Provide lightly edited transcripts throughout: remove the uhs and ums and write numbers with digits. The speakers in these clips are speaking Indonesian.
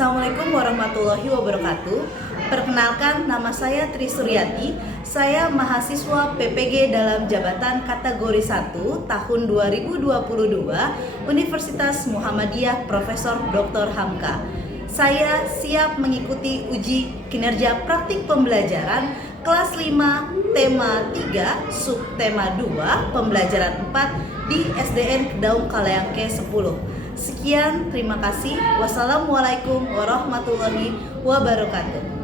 Assalamualaikum warahmatullahi wabarakatuh. Perkenalkan, nama saya Tri Suryati. Saya mahasiswa PPG dalam jabatan kategori 1 tahun 2022 Universitas Muhammadiyah Profesor Dr. Hamka. Saya siap mengikuti uji kinerja praktik pembelajaran kelas 5 tema 3 subtema 2 pembelajaran 4 di SDN Kedaung Kalayangke 10. Sekian, terima kasih. Wassalamualaikum warahmatullahi wabarakatuh.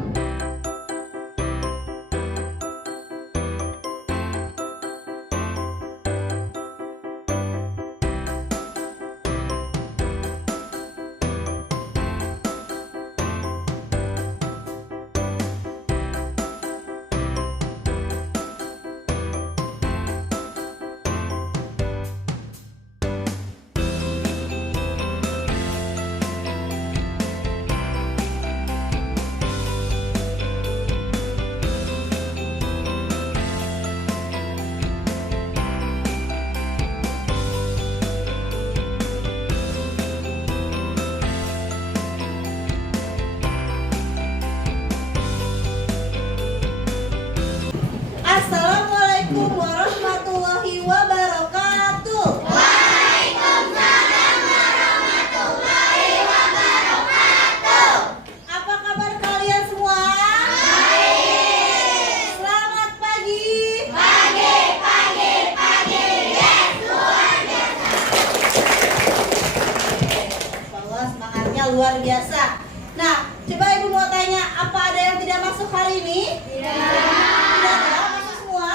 Assalamualaikum warahmatullahi wabarakatuh. Waalaikumsalam warahmatullahi wabarakatuh. Apa kabar kalian semua? Baik. Selamat pagi. Pagi. Yes, luar biasa. Bahwa semangatnya luar biasa. Nah, coba Ibu mau tanya, apa ada yang tidak masuk hari ini? Tidak masuk semua?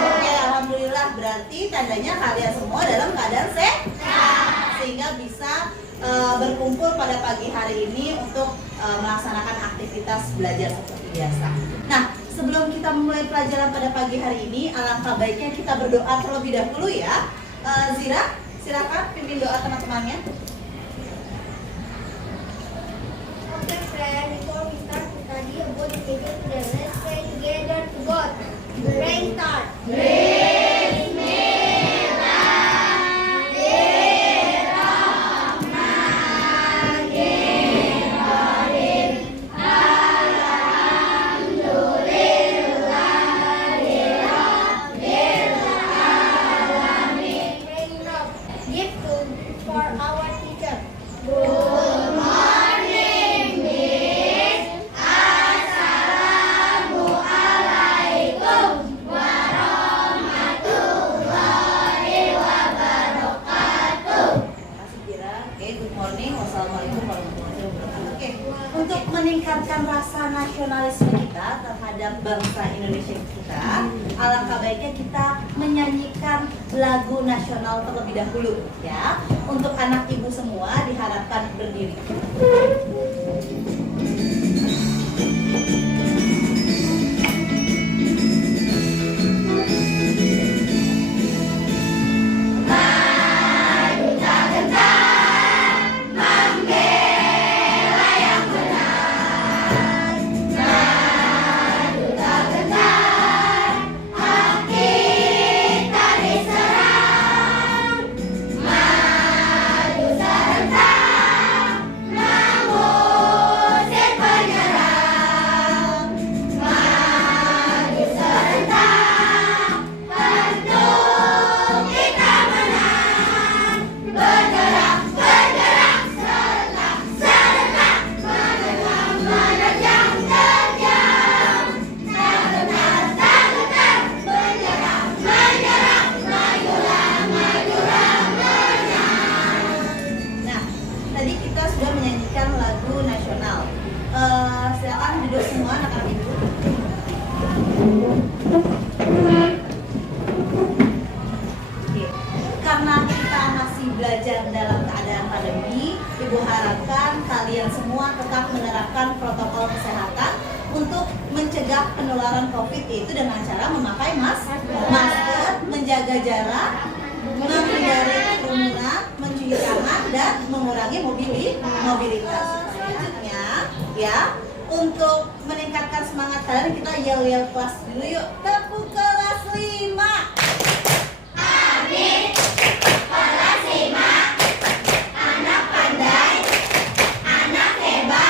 Oke, alhamdulillah, berarti tandanya kalian semua dalam keadaan sehat, sehingga bisa berkumpul pada pagi hari ini untuk melaksanakan aktivitas belajar seperti biasa. Nah, sebelum kita memulai pelajaran pada pagi hari ini, alangkah baiknya kita berdoa terlebih dahulu ya. Zira, silakan pimpin doa teman-temannya. Okay, friend, before we start to study about the major today, let's pray together to God. Praying start. Praying now. Give to for our teacher. Good morning, Miss. Assalamualaikum warahmatullahi wabarakatuh. Masih kira, oke, good morning, wassalamualaikum warahmatullahi wabarakatuh. Oke, untuk meningkatkan rasa nasionalisme kita terhadap bangsa Indonesia kita, alangkah baiknya kita menyanyikan lagu nasional terlebih dahulu, ya. Untuk anak ibu semua diharapkan berdiri. Nah, tadi kita sudah menyanyikan lagu nasional. Silakan duduk semua anak-anak ibu. Oke. Karena kita masih belajar dalam keadaan pandemi, Ibu harapkan kalian semua tetap menerapkan protokol kesehatan untuk mencegah penularan COVID, yaitu dengan cara memakai masker, menjaga jarak, menghindari kerumunan, mencuci tangan, dan mengurangi mobilitas. Selanjutnya, ya, untuk meningkatkan semangat kalian, kita yel-yel kelas dulu yuk. Tepuk kelas 5. Amin. Kelas 5. Anak pandai, anak hebat.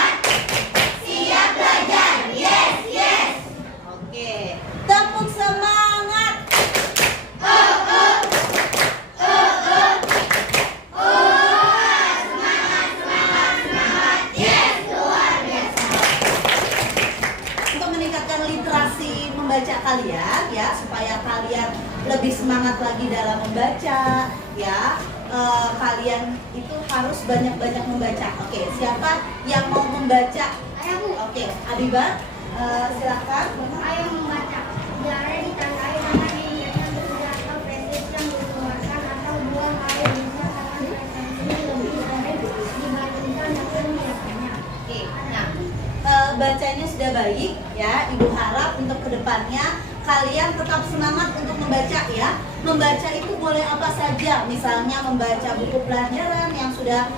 semangat lagi dalam membaca, ya. Kalian itu harus banyak-banyak membaca. Oke, siapa yang mau membaca? Ayahku. Oke, Abibah, silakan. Ayo membaca. Diare ditandai dengan ininya bersudah atau prestis yang dikeluarkan atau buah air bisa akan frekuensinya lebih rendah dibandingkan dengan biasanya. Oke, nah bacanya sudah baik ya. Ibu harap untuk kedepannya kalian tetap semangat untuk membaca ya. Membaca itu boleh apa saja, misalnya membaca buku pelajaran yang sudah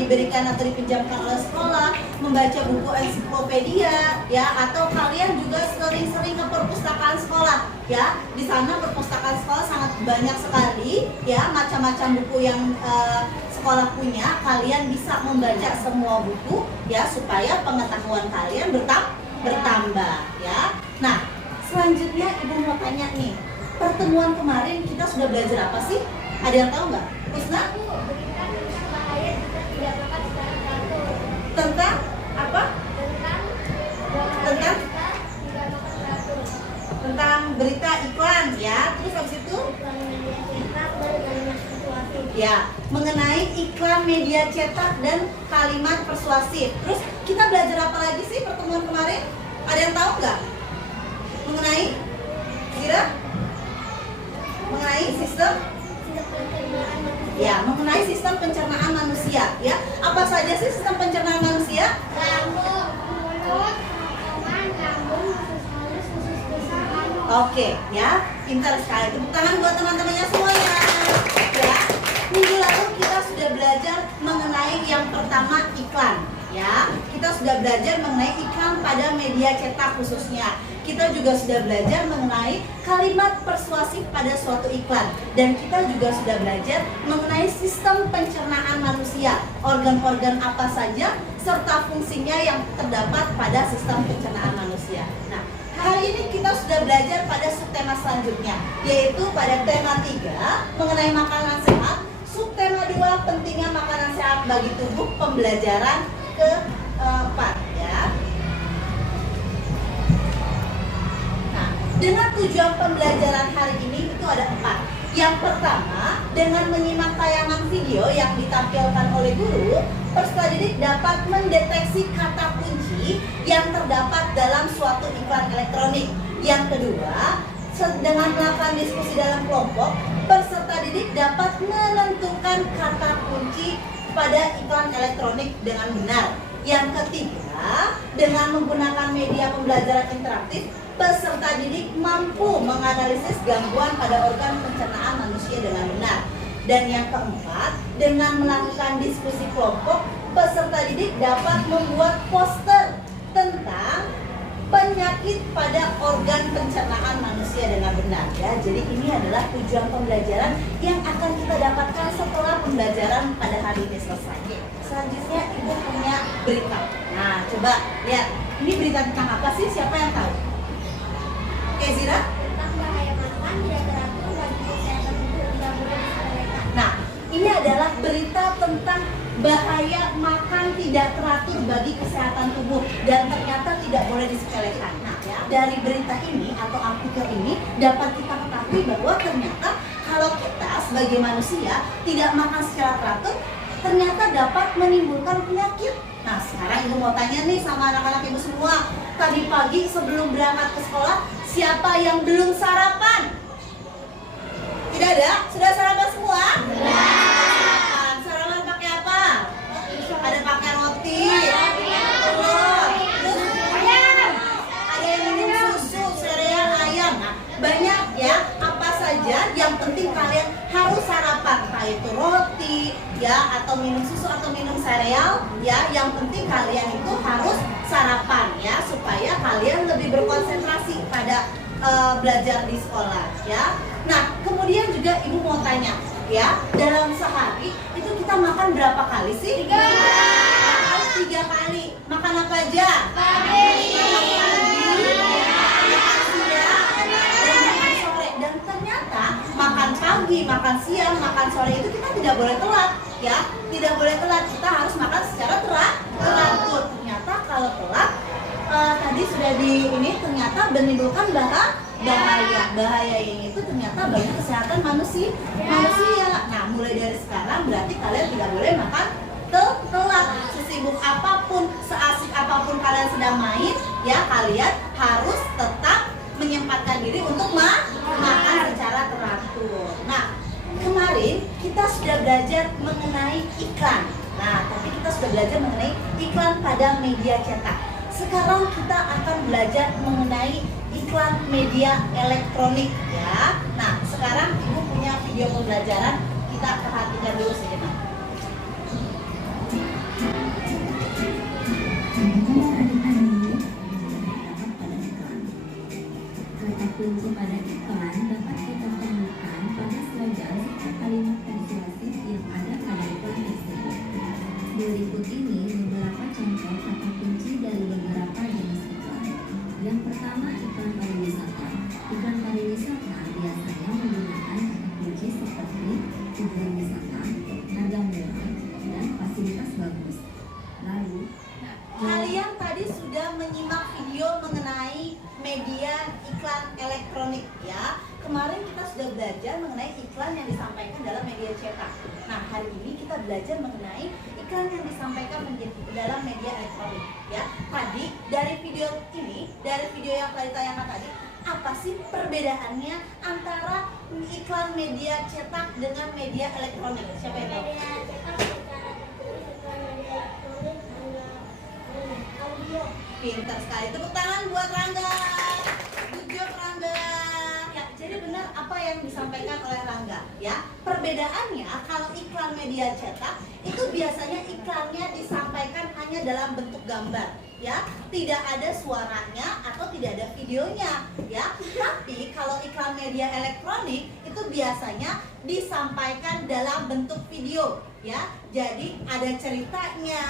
diberikan atau dipinjamkan oleh sekolah, membaca buku ensiklopedia ya, atau kalian juga sering-sering ke perpustakaan sekolah ya. Di sana perpustakaan sekolah sangat banyak sekali ya, macam-macam buku yang sekolah punya. Kalian bisa membaca semua buku ya, supaya pengetahuan kalian bertambah ya. Nah, selanjutnya ibu mau tanya nih, pertemuan kemarin kita sudah belajar apa sih? Ada yang tahu nggak? Kusna? Berikan bahaya jika tidak makan secara teratur. Tentang apa? Tentang Tentang? jika tidak makan teratur. Tentang berita iklan ya. Terus habis itu? Iklan media cetak dan kalimat persuasif. Ya, mengenai iklan media cetak dan kalimat persuasif. Terus kita belajar apa lagi sih pertemuan kemarin? Ada yang tahu nggak? Mengenai? Kira? Mengenai sistem? Pencernaan manusia. Ya, mengenai sistem pencernaan manusia ya. Apa saja sih sistem pencernaan manusia? Lambung, mulut, kerongkongan, lambung, usus halus, usus besar, anu. Oke, ya, pintar sekali. Tepuk tangan buat teman-temannya semuanya. Ya, minggu lalu kita sudah belajar mengenai yang pertama iklan. Ya, kita sudah belajar mengenai iklan pada media cetak khususnya. Kita juga sudah belajar mengenai kalimat persuasif pada suatu iklan. Dan kita juga sudah belajar mengenai sistem pencernaan manusia, organ-organ apa saja, serta fungsinya yang terdapat pada sistem pencernaan manusia. Nah, hari ini kita sudah belajar pada subtema selanjutnya, yaitu pada tema 3 mengenai makanan sehat, subtema 2 pentingnya makanan sehat bagi tubuh, pembelajaran ke-4 ya. Nah, dengan tujuan pembelajaran hari ini itu ada 4. Yang pertama, dengan menyimak tayangan video yang ditampilkan oleh guru, peserta didik dapat mendeteksi kata kunci yang terdapat dalam suatu iklan elektronik. Yang kedua, dengan melakukan diskusi dalam kelompok, peserta didik dapat menentukan kata kunci pada iklan elektronik dengan benar. Yang ketiga, dengan menggunakan media pembelajaran interaktif, peserta didik mampu menganalisis gangguan pada organ pencernaan manusia dengan benar. Dan yang keempat, dengan melakukan diskusi kelompok, peserta didik dapat membuat poster tentang penyakit pada organ pencernaan manusia dengan benar ya. Jadi ini adalah tujuan pembelajaran yang akan kita dapatkan setelah pembelajaran pada hari ini selesai. Selanjutnya ibu punya berita. Nah, coba lihat. Ini berita tentang apa sih? Siapa yang tahu? Oke, Zira? Tentang bahaya makan tidak teratur bagi kesehatan tubuh tidak boleh disepelekan. Nah, ini adalah berita tentang bahaya makan tidak teratur bagi kesehatan tubuh dan ternyata tidak boleh disepelekan. Nah, ya, dari berita ini atau artikel ini dapat kita ketahui bahwa ternyata kalau kita sebagai manusia tidak makan secara teratur, ternyata dapat menimbulkan penyakit. Nah, sekarang ibu mau tanya nih sama anak-anak ibu semua. Tadi pagi sebelum berangkat ke sekolah, siapa yang belum sarapan? Tidak ada? Sudah sarapan semua? Sarapan pakai apa? Ada pakai roti, telur, terus ayam. Ada yang minum susu, sereal, ayam. Nah, banyak ya. Apa saja yang penting kalian harus sarapan, entah itu roti ya, atau minum susu atau minum sereal ya. Yang penting kalian itu harus sarapan ya, supaya kalian lebih berkonsentrasi pada belajar di sekolah ya. Nah, kemudian juga ibu mau tanya ya, dalam sehari itu kita makan berapa kali sih? 3 kali. Makan apa aja? Makan pagi, makan siang, dan makan sore. Dan ternyata makan pagi, makan siang, makan sore itu kita tidak boleh telat ya. Tidak boleh telat, kita harus makan secara teratur. Ternyata kalau telat tadi sudah ternyata menimbulkan bahayanya itu ternyata bagi kesehatan manusia. Nah, mulai dari sekarang berarti kalian tidak boleh makan telat. Sesibuk apapun, seasik apapun kalian sedang main, ya kalian harus tetap menyempatkan diri untuk makan secara teratur. Nah, kemarin kita sudah belajar mengenai iklan. Nah, tapi kita sudah belajar mengenai iklan pada media cetak. Sekarang kita akan belajar mengenai iklan media elektronik, ya. Nah, sekarang Ibu punya video pembelajaran, kita perhatikan dulu sejenak. Kata kunci pada iklan dapat kita temukan pada slogan serta kalimat persuasif yang ada pada iklan tersebut. Berikut ini beberapa contoh kata kunci dari beberapa jenis iklan. Yang pertama, iklan pariwisata. Iklan pariwisata biasanya menggunakan kata kunci seperti tujuan wisata, harga murah, dan fasilitas bagus. Lalu, Kalian tadi sudah menyimak video mengenai media iklan elektronik, ya. Kemarin kita sudah belajar mengenai iklan yang disampaikan dalam media cetak. Nah, hari ini kita belajar mengenai iklan yang disampaikan dalam media elektronik, ya. Tadi dari video ini, dari video yang telah ditayangkan tadi, apa sih perbedaannya antara iklan media cetak dengan media elektronik? Siapa yang tahu? Pintar sekali, tepuk tangan buat Rangga. Good job Rangga. Ya, jadi benar apa yang disampaikan oleh Rangga, ya. Perbedaannya kalau iklan media cetak itu biasanya iklannya disampaikan hanya dalam bentuk gambar, ya. Tidak ada suaranya atau tidak ada videonya, ya. Tapi kalau iklan media elektronik itu biasanya disampaikan dalam bentuk video, ya. Jadi ada ceritanya,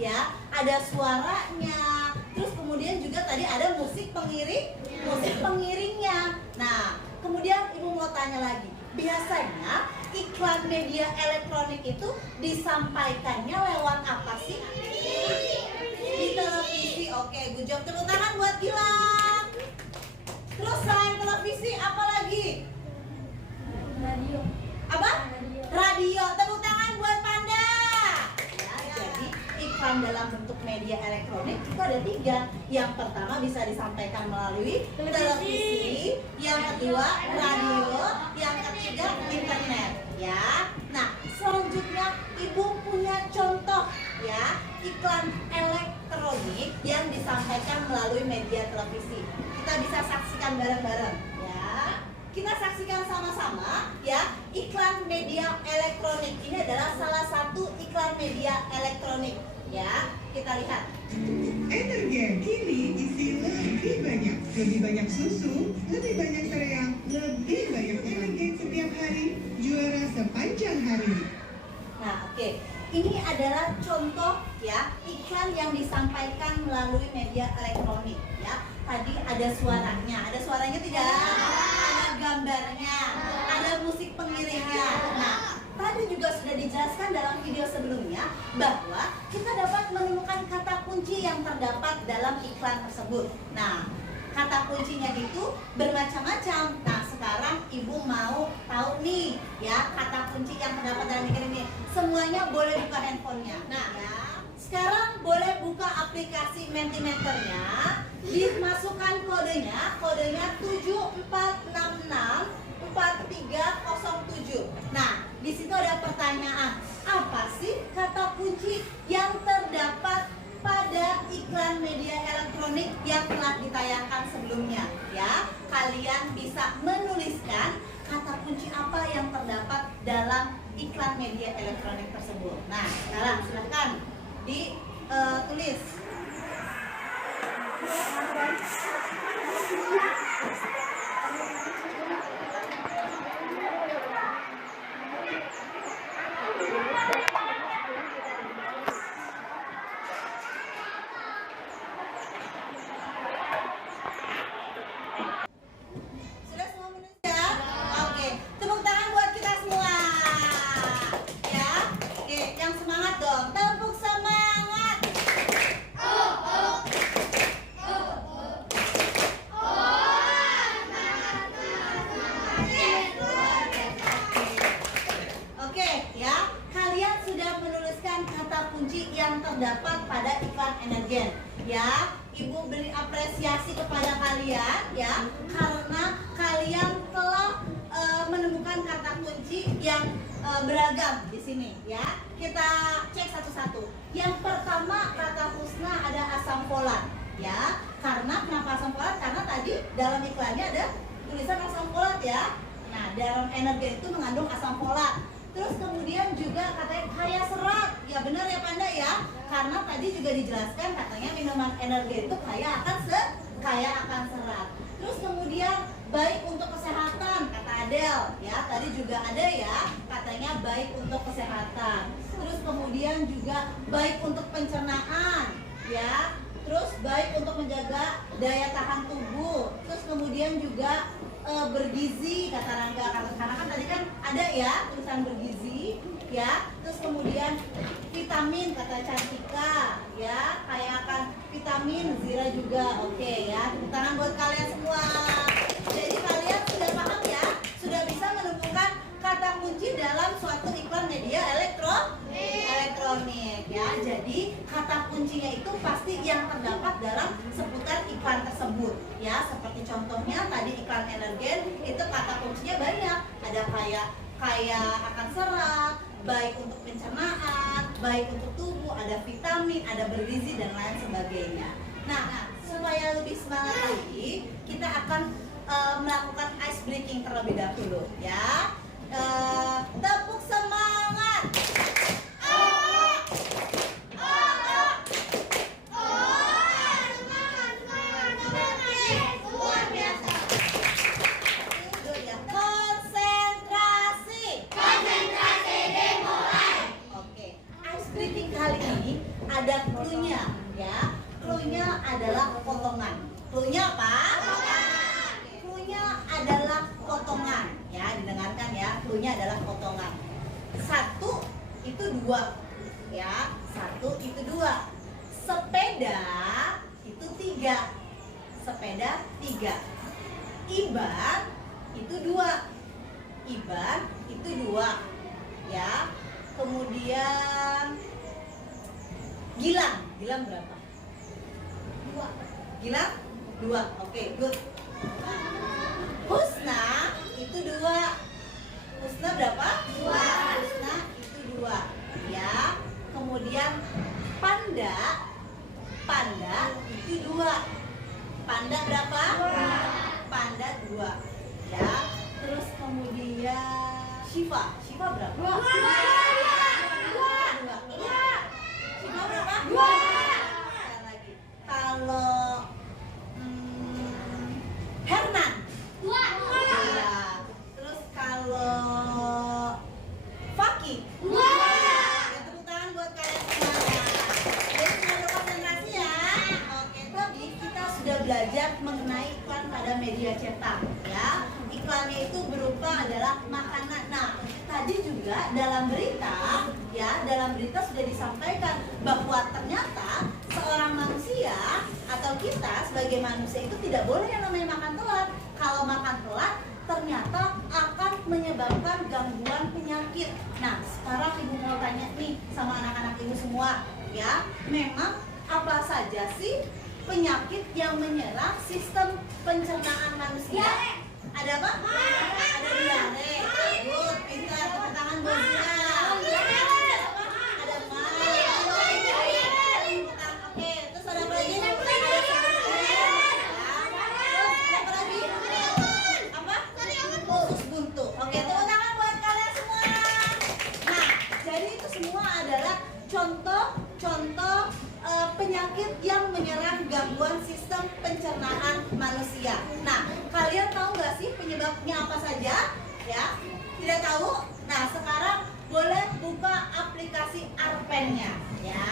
ya, ada suaranya. Terus kemudian juga tadi ada musik pengiringnya. Nah, kemudian Ibu mau tanya lagi, biasanya iklan media elektronik itu disampaikannya lewat apa sih? Di televisi. Oke, good job, tepuk tangan buat Gilang. Terus selain televisi apa lagi? Radio. Apa? Radio. Tepuk tangan buat Panda. Ya, jadi iklan dalam bentuk media elektronik itu ada 3. Yang pertama bisa disampaikan melalui televisi, yang kedua radio, yang ketiga internet, ya. Nah, selanjutnya Ibu punya contoh, ya, iklan elektronik yang disampaikan melalui media televisi. Kita bisa saksikan bareng-bareng, ya. Kita saksikan sama-sama, ya. Iklan media elektronik ini adalah salah satu iklan media elektronik, ya. Kita lihat. Energen kini isi lebih banyak susu, lebih banyak sereal, lebih banyak energen setiap hari, juara sepanjang hari. Nah, oke. Ini adalah contoh, ya, iklan yang disampaikan melalui media elektronik, ya. Tadi ada suaranya tidak? Ada gambarnya, ada musik pengiringnya. Nah, tadi juga sudah dijelaskan dalam video sebelumnya bahwa kita dapat menemukan kata kunci yang terdapat dalam iklan tersebut. Nah, kata kuncinya itu bermacam-macam. Nah, sekarang Ibu mau tahu nih, ya, kata kunci yang terdapat dalam iklan ini. Semuanya boleh buka handphonenya. Nah, ya, sekarang boleh buka aplikasi Mentimeternya, dimasukkan kodenya 74664307. Nah, di situ ada pertanyaan, apa sih kata kunci yang terdapat pada iklan media elektronik yang telah ditayangkan sebelumnya, ya. Kalian bisa menuliskan kata kunci apa yang terdapat dalam iklan media elektronik tersebut. Nah, sekarang silahkan ditulis. Sudah semua menulis ya? Oke, tepuk tangan buat kita semua. Ya, oke, yang semangat dong. Tepuk semangat. yang terdapat pada iklan energen. Ya, Ibu beri apresiasi kepada kalian ya, karena kalian telah menemukan kata kunci yang beragam di sini ya. Kita cek satu-satu. Yang pertama, kata husna ada asam folat ya. Karena kenapa asam folat? Karena tadi dalam iklannya ada tulisan asam folat ya. Nah, dalam energen itu mengandung asam folat. Terus kemudian juga katanya kaya serat. Ya benar ya Panda ya. Karena tadi juga dijelaskan katanya minuman energen itu kaya akan serat. Terus kemudian baik untuk kesehatan kata Adel ya. Tadi juga ada ya katanya baik untuk kesehatan. Terus kemudian juga baik untuk pencernaan ya. Terus baik untuk menjaga daya tahan tubuh. Terus kemudian juga bergizi kata Rangga, karena kan tadi kan ada ya tulisan bergizi ya. Terus kemudian vitamin kata Cantika ya, kayak akan vitamin Zira juga. Oke ya, tepuk tangan buat kalian semua. Jadi kalian sudah paham ya, sudah bisa menemukan kata kunci dalam suatu iklan media elektronik ya. Jadi kata kuncinya itu pasti yang terdapat dalam seputar iklan tersebut ya. Seperti contohnya tadi iklan energen itu kata kuncinya banyak. Ada kaya akan serat, baik untuk pencernaan, baik untuk tubuh, ada vitamin, ada bergizi dan lain sebagainya. Nah, supaya lebih semangat lagi, kita akan melakukan ice breaking terlebih dahulu ya. Tepuk semangat. Luar biasa. Konsentrasi dimulai. Oke, ice breaking kali ini ada clue-nya ya. Clue-nya adalah potongan. Clue-nya apa? Clue-nya adalah potongan ya, didengarkan ya. Clue-nya adalah potongan. 1 itu 2 ya. 1 itu 2. Sepeda itu 3. Sepeda 3. Iban itu 2. Iban itu 2 ya. Kemudian Gilang berapa? 2. Gilang 2. Oke, good. Husna itu 2. Husna berapa? 2. Husna itu 2 ya. Kemudian Panda itu 2. Panda berapa? 2. Panda 2 ya. Terus kemudian Shiva berapa? 2. Shiva berapa? 2. Sekali lagi. Kalau Hernan 2. Terus kalau Fakih 2. Ya, tepuk tangan buat kalian semua. Jadi semoga konsentrasi ya. Oke, tadi kita sudah belajar mengenai iklan pada media cetak ya. Iklannya itu berupa adalah makanan. Nah, tadi juga dalam berita sudah disampaikan bahwa ternyata seorang manusia atau kita sebagai manusia itu tidak boleh yang namanya makan telat. Kalau makan telat ternyata akan menyebabkan gangguan penyakit. Nah, sekarang ibu mau tanya nih sama anak-anak ibu semua ya, memang apa saja sih penyakit yang menyerang sistem pencernaan manusia? Ada apa? Ada diare. Good, pintar. Tepuk tangan buat Zira. Ada mah. Oke, terus ada apa lagi? Ada apa lagi? Apa? Usus buntu. Oke, tepuk tangan buat kalian semua. Nah, jadi itu semua adalah contoh penyakit yang menyerang gangguan sistem pencernaan manusia. Nah, kalian tahu nggak sih penyebabnya apa saja? Ya, tidak tahu? Nah, sekarang boleh buka aplikasi Arpen-nya, ya.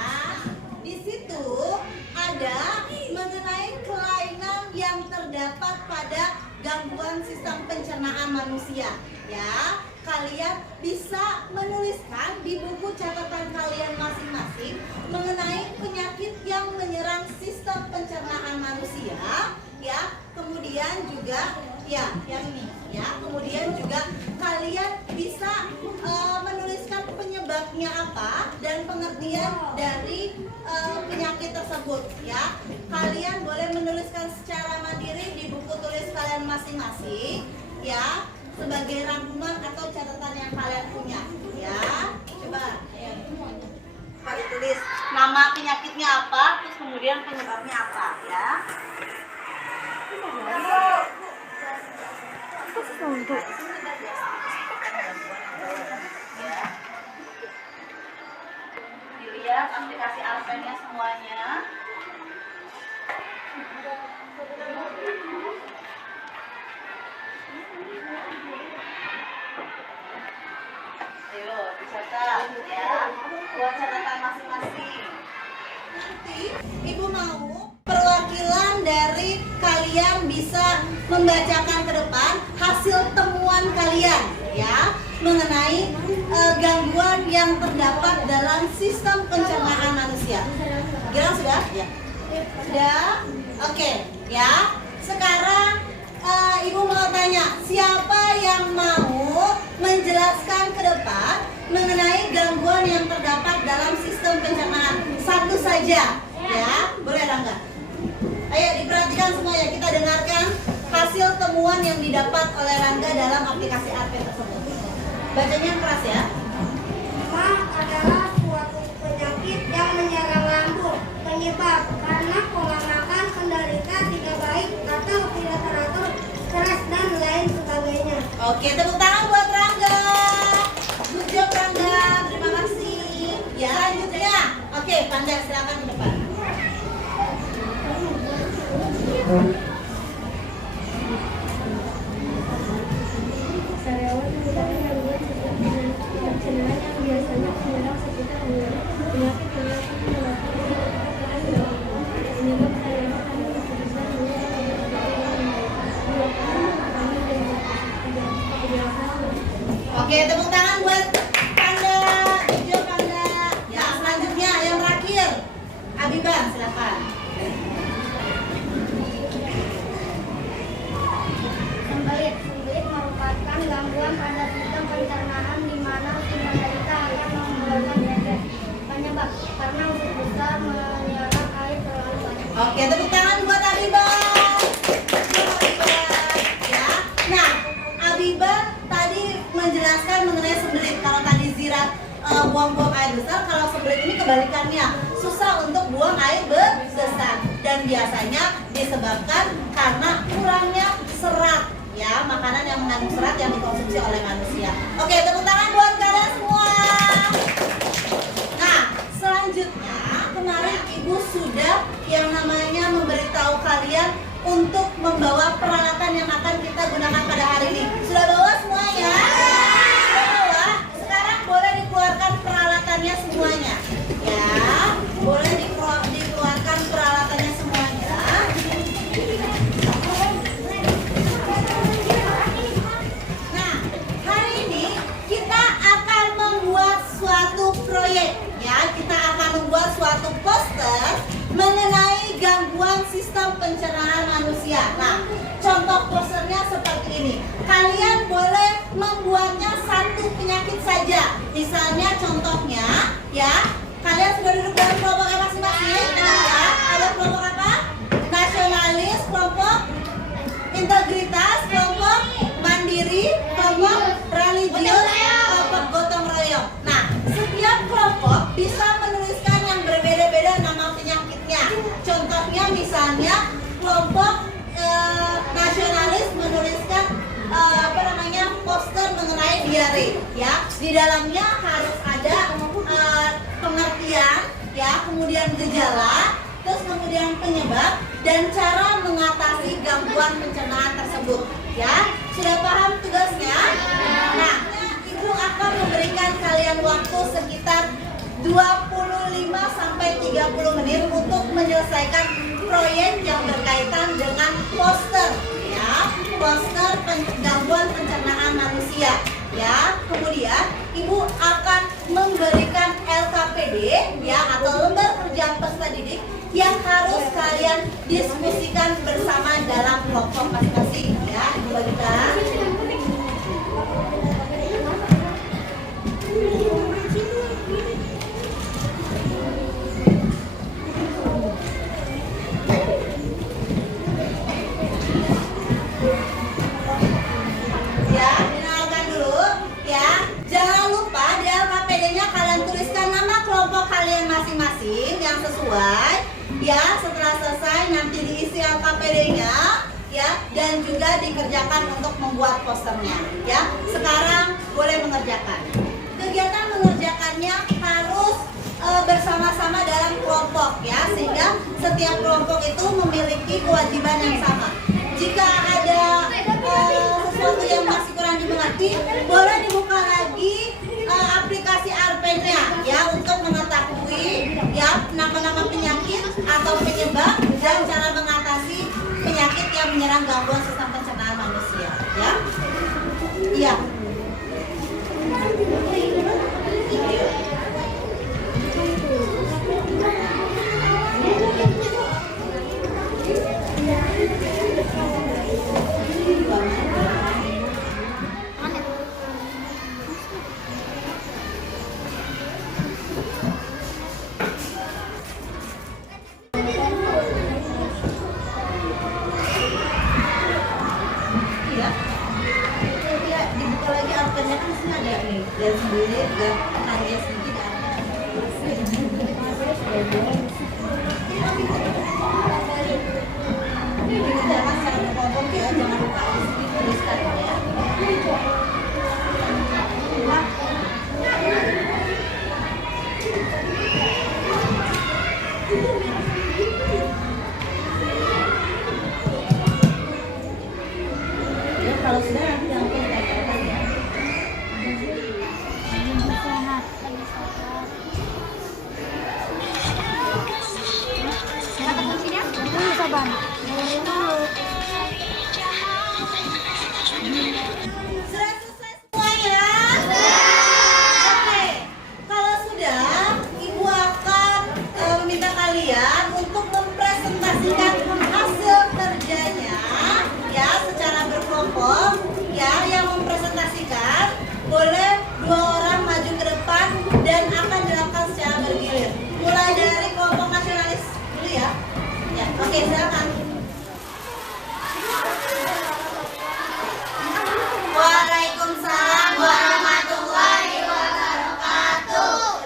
Di situ ada mengenai kelainan yang terdapat pada gangguan sistem pencernaan manusia, ya. Kalian bisa menuliskan di buku catatan kalian masing-masing mengenai penyakit yang menyerang sistem pencernaan manusia ya. Kemudian juga ya yang ini ya. Kemudian juga kalian bisa menuliskan penyebabnya apa dan pengertian dari penyakit tersebut ya. Kalian boleh menuliskan secara mandiri di buku tulis kalian masing-masing ya, sebagai rangkuman atau catatan yang kalian punya ya. Coba ya. Kalian tulis nama penyakitnya apa, terus kemudian penyebabnya apa ya. Dilihat aplikasi Alpennya semuanya. Ayo dicatat ya, buat catatan masing-masing. Nanti Ibu mau perwakilan dari kalian bisa membacakan ke depan hasil temuan kalian ya, mengenai gangguan yang terdapat dalam sistem pencernaan manusia. Kira sudah? Ya. Sudah? Oke, ya. Sekarang Ibu mau tanya, siapa yang mau menjelaskan ke depan mengenai gangguan yang terdapat dalam sistem pencernaan? Satu saja, ya. Boleh Rangga? Ayo diperhatikan semua ya, kita dengarkan hasil temuan yang didapat oleh Rangga dalam aplikasi Alpen tersebut. Bacanya keras ya. Mah adalah suatu penyakit yang menyerang lambung. Penyebab karena pola makan penderita tidak baik atau tidak teratur, stres dan lain sebagainya. Oke, tepuk tangan buat Rangga. Good job Rangga, terima kasih. Ya, lanjutnya. Oke, Panda silakan ke depan. Karyawan merupakan gangguan pencernaan yang biasanya menyerang sekitar penyakit penyebab karyawan akan keputusan Oke, tepuk tangan buat Panda. Good job Panda. Ya, selanjutnya yang terakhir. Abiban, silakan. Sembelit merupakan gangguan pada sistem pencernaan di mana si penderita akan mengeluarkan feses. Penyebab karena usus besar menyerap air terlalu banyak. Oke, tepuk tangan buat Abiban. Ya. Nah, Abiban tadi menjelaskan mengenai sembelit. Kalau tadi Zira buang-buang air besar, kalau sembelit ini kebalikannya, susah untuk buang air besar dan biasanya disebabkan karena kurangnya serat ya, makanan yang mengandung serat yang dikonsumsi oleh manusia. Oke, tepuk tangan buat kalian semua. Nah, selanjutnya kemarin Ibu sudah yang namanya memberitahu kalian untuk membawa peralatan yang akan kita gunakan pada hari ini. Sudah bawa semua ya? Sudah bawa? Sekarang boleh dikeluarkan peralatannya semuanya. Ya, boleh dikeluarkan peralatannya semuanya. Nah, hari ini kita akan membuat suatu proyek ya. Kita akan membuat suatu poster mengenai gangguan sistem pencernaan manusia. Nah, contoh posternya seperti ini. Kalian boleh membuatnya satu penyakit saja. Misalnya contohnya ya, kalian sudah duduk dalam kelompok masing-masing ya. Ada kelompok apa? Nasionalis, kelompok integritas, kelompok mandiri, kelompok religius, kelompok gotong royong. Nah, setiap kelompok bisa menuliskan yang berbeda-beda nama penyakitnya. Contohnya misalnya kelompok nasionalis menuliskan poster mengenai diare ya. Di dalamnya harus ada pengertian ya, kemudian gejala, terus kemudian penyebab dan cara mengatasi gangguan pencernaan tersebut ya. Sudah paham tugasnya? Nah, Ibu akan memberikan kalian waktu sekitar 25 sampai 30 menit untuk menyelesaikan proyek yang berkaitan dengan poster ya, poster gangguan pencernaan manusia ya. Kemudian Ibu akan memberikan LKPD ya, atau lembar kerja peserta didik yang harus kalian diskusikan bersama dalam kelompok masing-masing ya. Ibu bagikan. kalian masing-masing yang sesuai ya. Setelah selesai nanti diisi LKPD-nya ya, dan juga dikerjakan untuk membuat posternya ya. Sekarang boleh mengerjakan. Kegiatan mengerjakannya harus bersama-sama dalam kelompok ya, sehingga setiap kelompok itu memiliki kewajiban yang sama. Jika ada sesuatu yang masih kurang dimengerti, boleh dibuka lagi aplikasi ARPEN-nya ya, untuk mengetahui ya nama-nama penyakit atau penyebab dan cara mengatasi penyakit yang menyerang gangguan sistem pencernaan manusia ya. Iya. Dibuka lagi alpennya kan sini ada nih, dan sendiri dan tanya sedikit ada. Dikerjakan secara berkelompok ya, jangan lupa di sini tuliskan ya. Ya kalau sudah nanti langsung dikatakan ya. Sudah selesai semuanya? Oke, kalau sudah, Ibu akan meminta kalian untuk mempresentasikan hasil kerjanya ya, secara berkelompok ya. Yang mempresentasikan boleh 2 orang maju ke depan dan akan dilakukan secara bergilir. Mulai dari kelompok nasionalis dulu ya. Ya, oke, silakan. Waalaikumsalam warahmatullahi wabarakatuh.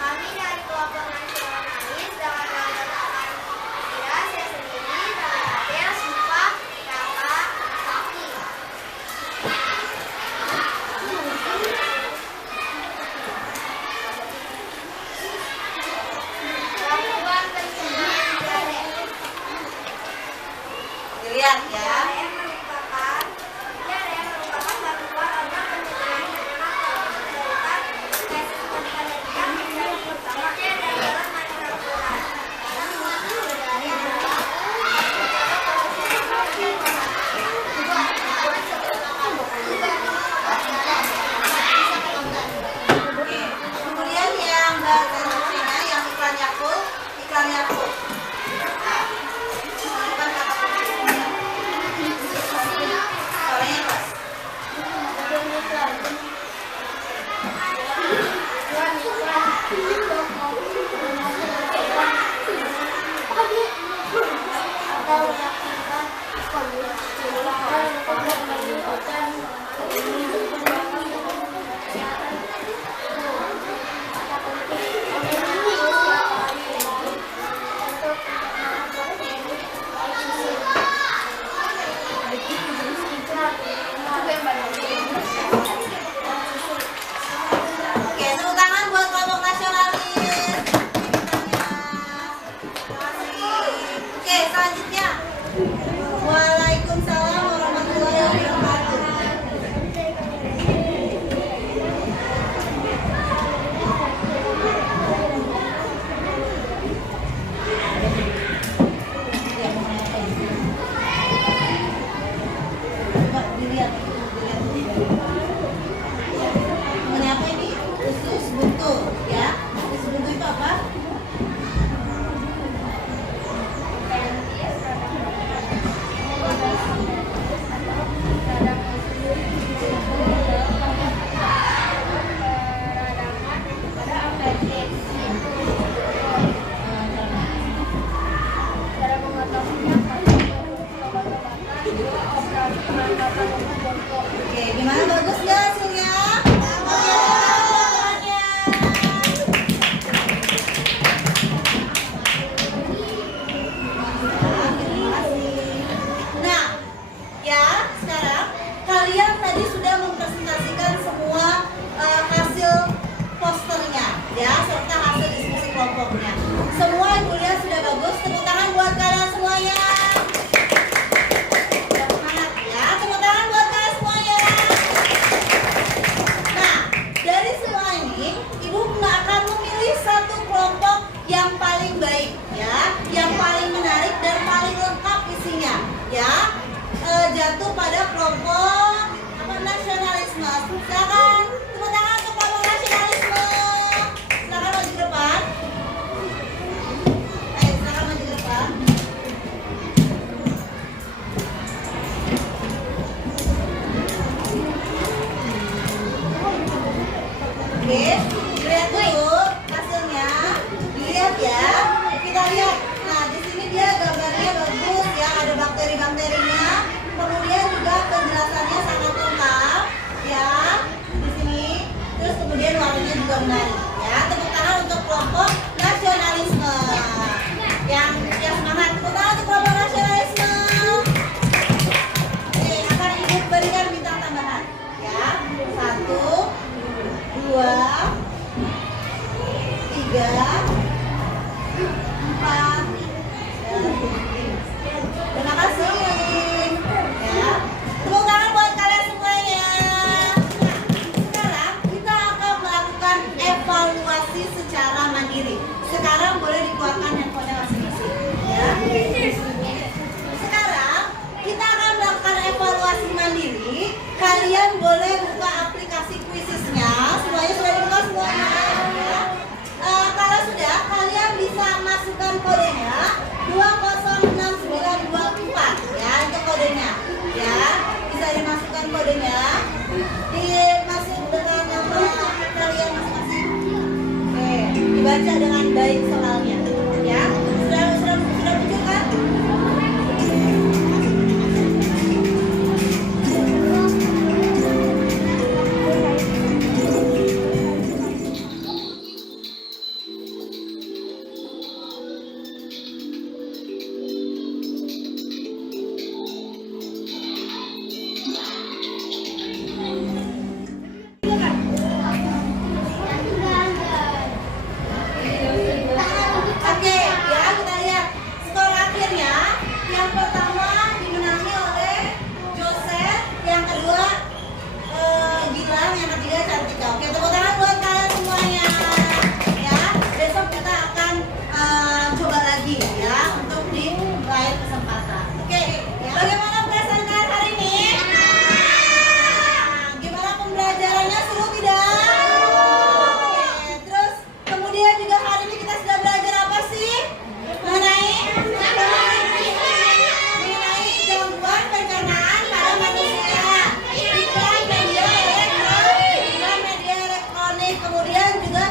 Kami dari kelompok nasionalis dengan menggunakan kira saya sendiri dengan Adel, Siva, Raka, Sakti. Gangguan pencernaan diare. Dilihat ya. Diare merupakan gangguan organ pencernaan yang memang menyebabkan tesis penelitian yang pertama dan dalam masyarakat. Oke. Kemudian yang bahasa Indonesia yang iklan Yakult, iklan Yakult. Nah, bukan kata kunci. Suaranya keras. Oke, tepuk tangan buat kelompok nasionalis. Oke, selanjutnya. Waalaikumsalam warahmatullahi wabarakatuh. Coba dilihat. Mengenai apa ini? Usus buntu ya. Usus buntu itu apa? Oke, gimana, bagus nggak hasilnya? Oke, tangannya. dilihat dulu hasilnya, dilihat ya. Kita lihat. Nah, di sini dia gambarnya bagus ya, ada bakteri-bakterinya. Kemudian juga penjelasannya sangat lengkap ya di sini. Terus kemudian warnanya juga menarik ya. Tepuk tangan untuk kelompok nasionalisme. Yang semangat. Tepuk tangan untuk kelompok nasionalisme. Oke, akan Ibu berikan bintang tambahan ya. 1, 2, 3, 4. Terima kasih ya. Tepuk tangan buat kalian semuanya. Sekarang kita akan melakukan evaluasi secara mandiri. Sekarang boleh dikeluarkan handphonenya masing-masing ya. Sekarang kita akan melakukan evaluasi mandiri. Kalian boleh buka aplikasi Quiziznya. Semuanya sudah dibuka semuanya ya. Kalau sudah, kalian bisa masukkan kodenya 206924 ya, untuk kodenya ya. Bisa dimasukkan kodenya, dimasuk dengan nama kalian masing-masing. Oke, dibaca dengan baik soalnya ya. Sudah muncul kan? Oke ya, kita lihat skor akhirnya. Yang pertama dimenangi oleh Joseph, yang kedua Gilang, yang ketiga Cantika. Oke, tepuk tangan buat kalian semuanya ya. Besok kita akan coba lagi ya, untuk di lain kesempatan. Oke, bagaimana perasaan kalian hari ini? Gimana pembelajarannya, seru tidak? Oke, terus kemudian juga hari ini kita sudah belajar apa sih? Mengenai gangguan pencernaan pada manusia, iklan media elektronik, kemudian juga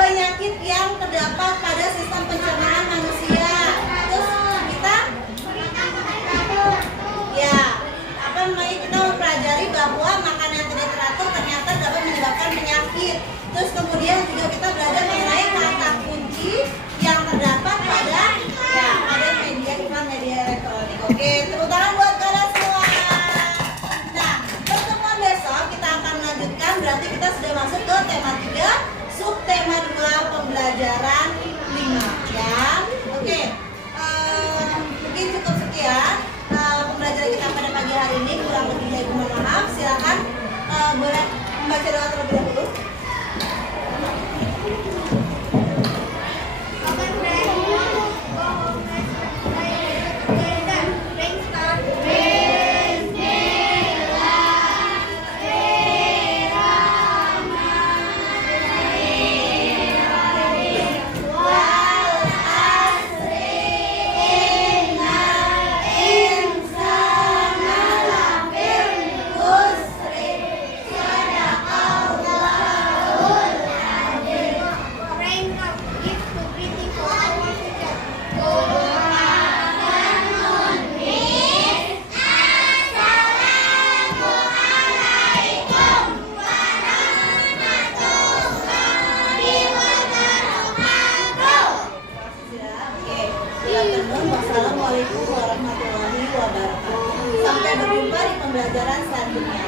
penyakit yang terdapat pada sistem pencernaan manusia. Terus kita kita mempelajari bahwa makanan yang tidak teratur ternyata dapat menyebabkan penyakit. Terus kemudian juga kita belajar mengenai kata kunci yang terdapat pada media iklan media elektronik. Oke, tepuk tangan buat kalian semua. Nah, pertemuan besok kita akan melanjutkan, berarti kita sudah masuk ke tema 3, subtema 2, pembelajaran 5 ya. Oke, mungkin cukup sekian pembelajaran kita pada pagi hari ini. Kurang lebihnya ibu mohon maaf. Silakan boleh membaca doa terlebih dahulu. Wassalamualaikum warahmatullahi wabarakatuh. Sampai berjumpa di pembelajaran selanjutnya.